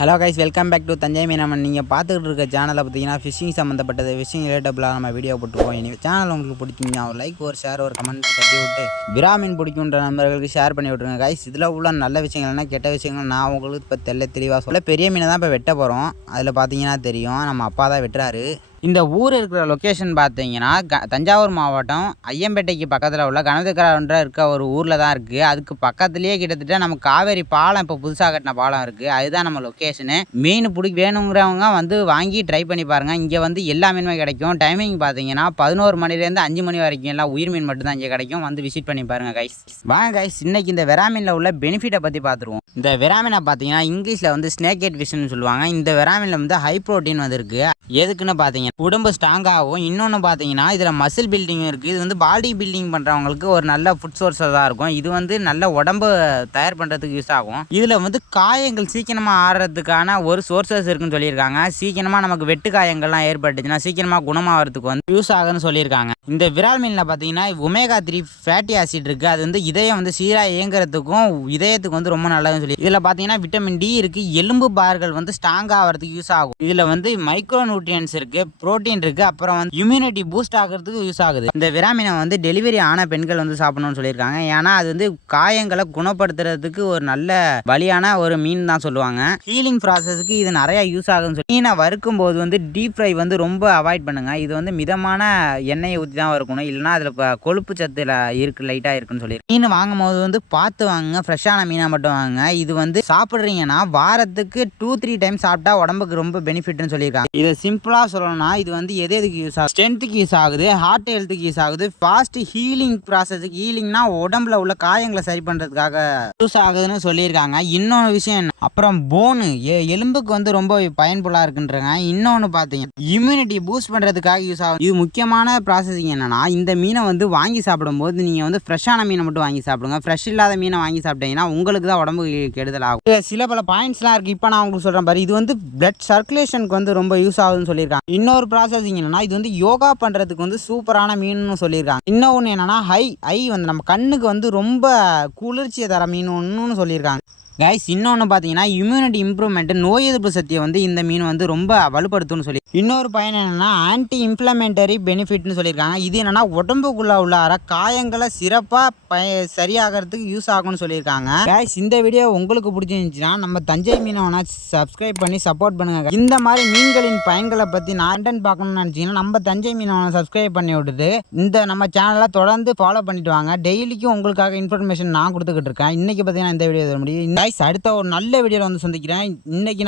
Hello guys, welcome back to Thanjai Meenavan. நீங்கள் பார்த்துக்கிட்டு இருக்க சேனலில் பார்த்தீங்கன்னா ஃபிஷிங் சம்மந்தப்பட்டது, ஃபிஷிங் ரிலேட்டபிளாக நம்ம வீடியோ போட்டுருக்கோம். இனி சேனல் உங்களுக்கு பிடிச்சிங்கன்னா ஒரு லைக், ஒரு ஷேர், ஒரு கமெண்ட் தட்டி விட்டு விரா மீன் பிடிக்குன்ற நண்பர்களுக்கு ஷேர் பண்ணி விட்ருங்க கைஸ். இதில் உள்ள நல்ல விஷயங்கள்னா கெட்ட விஷயங்கள் நான் உங்களுக்கு இப்போ தெளிவாக சொல்ல. பெரிய மீனை தான் இப்போ வெட்ட போகிறோம். அதில் பார்த்தீங்கன்னா தெரியும், நம்ம அப்பா தான் வெட்டுறாரு. இந்த ஊர் இருக்கிற லொக்கேஷன் பார்த்தீங்கன்னா தஞ்சாவூர் மாவட்டம் ஐயம்பேட்டைக்கு பக்கத்தில் உள்ள கணவதிக்கரன்ற இருக்க ஒரு ஊரில் தான் இருக்குது. அதுக்கு பக்கத்துலேயே கிட்டத்தட்ட நம்ம காவேரி பாலம் இப்போ புதுசாக கட்டின பாலம் இருக்குது. அதுதான் நம்ம லொக்கேஷனு. மீன் வேணுங்கிறவங்க வந்து வாங்கி ட்ரை பண்ணி பாருங்கள். இங்கே வந்து எல்லா மீனுமே கிடைக்கும். டைமிங் பார்த்தீங்கன்னா 11 மணிலேருந்து 5 மணி வரைக்கும் எல்லாம் உயிர் மீன் மட்டும் தான் இங்கே கிடைக்கும். வந்து விசிட் பண்ணி பாருங்கள் கைஸ். வாங்க கைஸ், இன்னைக்கு இந்த வெராமீனில் உள்ள பெனிஃபிட்டை பற்றி பார்த்துருவோம். இந்த வெராமீனை பார்த்தீங்கன்னா இங்கிலீஷில் வந்து ஸ்னேக் ஹெட் ஃபிஷ்னு சொல்லுவாங்க. இந்த வெராமீனில் வந்து ஹை ப்ரோட்டீன் வந்துருக்கு. எதுக்குன்னு பார்த்தீங்கன்னா உடம்பு ஸ்ட்ராங்காகும். இன்னொன்று பார்த்தீங்கன்னா இதில் மசில் பில்டிங் இருக்குது. இது வந்து பாடி பில்டிங் பண்ணுறவங்களுக்கு ஒரு நல்ல ஃபுட் சோர்ஸாக தான் இருக்கும். இது வந்து நல்ல உடம்பு தயார் பண்ணுறதுக்கு யூஸ் ஆகும். இதில் வந்து காயங்கள் சீக்கிரமாக ஆடுறதுக்கான ஒரு சோர்ஸஸ் இருக்குன்னு சொல்லியிருக்காங்க. சீக்கிரமாக நமக்கு வெட்டு காயங்கள்லாம் ஏற்பட்டுச்சுன்னா சீக்கிரமாக குணமாகறதுக்கு வந்து யூஸ் ஆகுன்னு சொல்லியிருக்காங்க. இந்த விரால் மீனில் பார்த்தீங்கன்னா ஒமேகா 3 ஃபேட்டி ஆசிட் இருக்குது. அது வந்து இதயம் வந்து சீராக இயங்குறதுக்கும் இதயத்துக்கு வந்து ரொம்ப நல்லதுன்னு சொல்லி. இதில் பார்த்தீங்கன்னா விட்டமின் டி இருக்குது. எலும்பு பார்கள் வந்து ஸ்ட்ராங் ஆகிறதுக்கு யூஸ் ஆகும். இதில் வந்து மைக்ரோ நியூட்ரியன்ஸ் இருக்குது, புரோட்டீன் இருக்குது, அப்புறம் வந்து இம்யூனிட்டி பூஸ்ட் ஆகிறதுக்கு யூஸ் ஆகுது. இந்த விராமீனை வந்து டெலிவரி ஆன பெண்கள் வந்து சாப்பிடணும்னு சொல்லியிருக்காங்க. ஏன்னா அது வந்து காயங்களை குணப்படுத்துறதுக்கு ஒரு நல்ல வழியான ஒரு மீன் தான் சொல்லுவாங்க. ஹீலிங் ப்ராசஸ்க்கு இது நிறைய யூஸ் ஆகுதுன்னு சொல்லி. மீனை வறுக்கும் போது வந்து டீப் ஃப்ரை வந்து ரொம்ப அவாய்ட் பண்ணுங்க. இது வந்து மிதமான எண்ணெயை ஊற்றி தான் வறுக்கணும். இல்லைன்னா அதில் கொழுப்பு சத்துல இருக்கு, லைட்டாக இருக்குன்னு சொல்லி. மீன் வாங்கும் போது வந்து பார்த்து வாங்குங்க. ஃப்ரெஷ்ஷான மீனாக மட்டும் வாங்குங்க. இது வந்து சாப்பிட்றீங்கன்னா வாரத்துக்கு 2-3 டைம் சாப்பிட்டா உடம்புக்கு ரொம்ப பெனிஃபிட்னு சொல்லியிருக்காங்க. இதை சிம்பிளாக சொல்லணும்னா இது வந்து எதுக்கு யூஸ் ஆகுது? ஸ்ட்ரென்த்துக்கு யூஸ் ஆகுது, ஹார்ட் ஹெல்த்துக்கு யூஸ் ஆகுது, ஃபாஸ்ட் ஹீலிங் ப்ராசஸுக்கு. ஹீலிங்னா உடம்புல உள்ள காயங்களை சரி பண்ணுறதுக்காக யூஸ் ஆகுதுன்னு சொல்லியிருக்காங்க. இன்னொன்று விஷயம் என்ன, அப்புறம் போனு எலும்புக்கு வந்து ரொம்ப பயன்புல்லாக இருக்குன்றாங்க. இன்னொன்று பார்த்தீங்கன்னா இம்யூனிட்டி பூஸ்ட் பண்ணுறதுக்காக யூஸ் ஆகும். இது முக்கியமான ப்ராசஸிங் என்னன்னா, இந்த மீனை வந்து வாங்கி சாப்பிடும்போது நீங்கள் வந்து ஃப்ரெஷ்ஷான மீனை மட்டும் வாங்கி சாப்பிடுங்க. ஃப்ரெஷ் இல்லாத மீனை வாங்கி சாப்பிட்டீங்கன்னா உங்களுக்கு தான் உடம்புக்கு கெடுதல் ஆகும். சில பல பாயிண்ட்ஸ்லாம் இருக்குது. இப்போ நான் உங்களுக்கு சொல்கிறேன் பாரு. இது வந்து பிளட் சர்க்குலேஷனுக்கு வந்து ரொம்ப யூஸ் ஆகுதுன்னு சொல்லியிருக்காங்க. இன்னொரு ப்ராசஸிங் என்னன்னா, இது வந்து யோகா பண்ணுறதுக்கு வந்து சூப்பரான மீன் சொல்லியிருக்காங்க. இன்னொன்று என்னன்னா ஐ வந்து நம்ம கண்ணுக்கு வந்து ரொம்ப குளிர்ச்சியை தர மீன் ஒன்றுன்னு சொல்லியிருக்காங்க கைஸ். இன்னொன்று பார்த்தீங்கன்னா இம்யூனிட்டி இம்ப்ரூவ்மெண்ட், நோய் எதிர்ப்பு சக்தியை வந்து இந்த மீன் வந்து ரொம்ப வலுப்படுத்தும்னு சொல்லி. இன்னொரு பயன் என்னென்னா ஆன்டி இன்ஃப்ளமேட்டரி பெனிஃபிட்னு சொல்லியிருக்காங்க. இது என்னென்னா உடம்புக்குள்ளே உள்ள காயங்களை சிறப்பாக சரியாகிறதுக்கு யூஸ் ஆகும்னு சொல்லியிருக்காங்க. கைஸ், இந்த வீடியோ உங்களுக்கு பிடிச்சிருந்துச்சுன்னா நம்ம தஞ்சை மீனவனை சப்ஸ்கிரைப் பண்ணி சப்போர்ட் பண்ணுங்க. இந்த மாதிரி மீன்களின் பயன்களை பற்றி நான் கண்டென்ட் பார்க்கணும்னு நினச்சிங்கன்னா நம்ம தஞ்சை மீனவனை சப்ஸ்கிரைப் பண்ணி விட்டுட்டு இந்த நம்ம சேனலை தொடர்ந்து ஃபாலோ பண்ணிட்டு வாங்க. டெய்லிக்கும் உங்களுக்காக இன்ஃபர்மேஷன் நான் கொடுத்துக்கிட்டு இருக்கேன். இன்றைக்கி பார்த்தீங்கன்னா இந்த வீடியோ முடியும். அடுத்த ஒரு நல்ல வீடியோவில் வந்து சந்திக்கிறேன். இன்னைக்கு